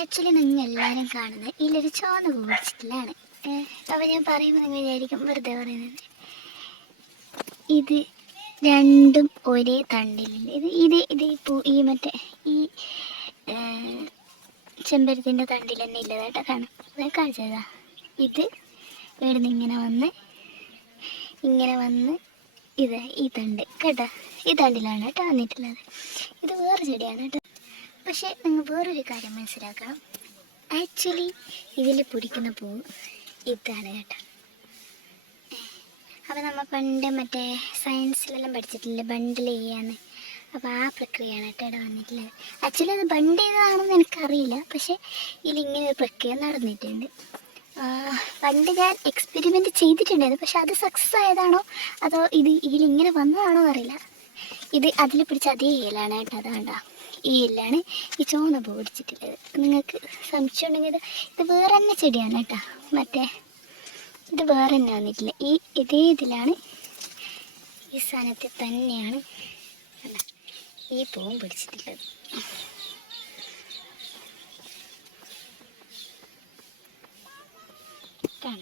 Actually നിങ്ങൾ എല്ലാവരും കാണുന്നത് ഇതിലൊരു ചുവന്ന പൂ പിടിച്ചിട്ടില്ലാണ്. അപ്പോൾ ഞാൻ പറയുമ്പോൾ നിങ്ങൾ വിചാരിക്കും വെറുതെ പറയുന്നത്. ഇത് രണ്ടും ഒരേ തണ്ടിലില്ല. ഇത് ഈ മറ്റേ ഈ ചെമ്പരത്തിൻ്റെ തണ്ടിൽ തന്നെ ഇല്ലതായിട്ട് കാണാം. അത് കാണിച്ചതാ. ഇത് ഇവിടുന്ന് ഇങ്ങനെ വന്ന് ഇത് ഈ തണ്ട് കേട്ടോ, ഈ തണ്ടിലാണ് കേട്ടോ വന്നിട്ടുള്ളത്. ഇത് വേറെ ചെടിയാണ് കേട്ടോ. പക്ഷേ നിങ്ങൾ വേറൊരു കാര്യം മനസ്സിലാക്കണം. ആക്ച്വലി ഇതിൽ പിടിക്കുന്ന പൂ ഇതാണ് കേട്ടോ. അപ്പോൾ നമ്മൾ പണ്ട് മറ്റേ സയൻസിലെല്ലാം പഠിച്ചിട്ടില്ലേ ബണ്ടിൽ ചെയ്യാന്ന്. അപ്പോൾ ആ പ്രക്രിയയാണ് കേട്ടോ ഇവിടെ വന്നിട്ടുള്ളത്. ആക്ച്വലി അത് ബണ്ട് ചെയ്തതാണെന്ന് എനിക്കറിയില്ല, പക്ഷേ ഇതിലിങ്ങനെ ഒരു പ്രക്രിയ നടന്നിട്ടുണ്ട്. പണ്ട് ഞാൻ എക്സ്പെരിമെൻറ്റ് ചെയ്തിട്ടുണ്ടായിരുന്നു, പക്ഷെ അത് സക്സസ് ആയതാണോ അതോ ഇതിലിങ്ങനെ വന്നതാണോ എന്നറിയില്ല. ഇത് അതിൽ പിടിച്ച അതേ ഇലാണ് കേട്ടോ. അതുകൊണ്ടാ ഈ ഇലാണ് ഈ ചുവന്ന പൂ പിടിച്ചിട്ടുള്ളത്. നിങ്ങൾക്ക് സംശയം ഉണ്ടെങ്കിൽ ഇത് വേറെ തന്നെ ചെടിയാണ് കേട്ടോ. മറ്റേ ഇത് വേറെ തന്നെ വന്നിട്ടില്ല. ഇതേ ഇതിലാണ് ഈ സാധനത്തിൽ തന്നെയാണ് ഈ പൂവും പിടിച്ചിട്ടുള്ളത്. കാണാം.